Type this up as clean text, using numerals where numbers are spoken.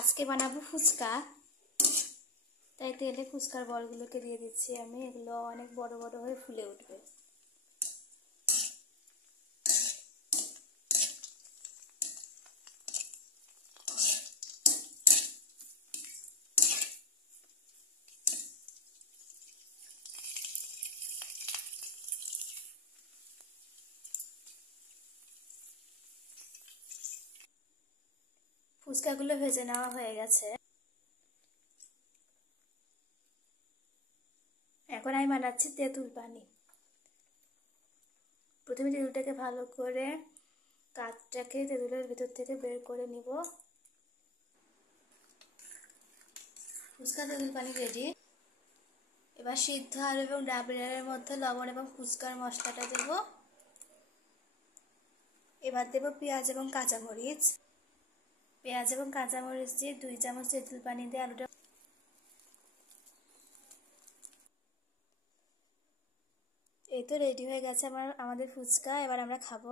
আজকে বানাবো ফুচকা, তাই তেলে ফুচকার বলগুলোকে দিয়ে দিচ্ছি আমি। এগুলো অনেক বড় বড় হয়ে ফুলে উঠবে। ফুচকাগুলো ভেজে নেওয়া হয়ে গেছে। এখন আমি বানাচ্ছি তেঁতুল পানি। প্রথমে তেঁতুলটাকে ভালো করে কাঠটাকে তেঁতুলের ভিতর থেকে বের করে নিব। ফুচকা তেঁতুল পানি রেডি। এবার সিদ্ধ আলু এবং ডাবরের মধ্যে লবণ এবং ফুচকার মশলাটা দেব। এবার দেব পেঁয়াজ এবং কাঁচামরিচ। পেঁয়াজ এবং কাঁচামরিচ দিয়ে 2 চামচ তেঁতুল পানি দিয়ে আলুটা। এই তো রেডি হয়ে গেছে আমাদের ফুচকা। এবার আমরা খাবো।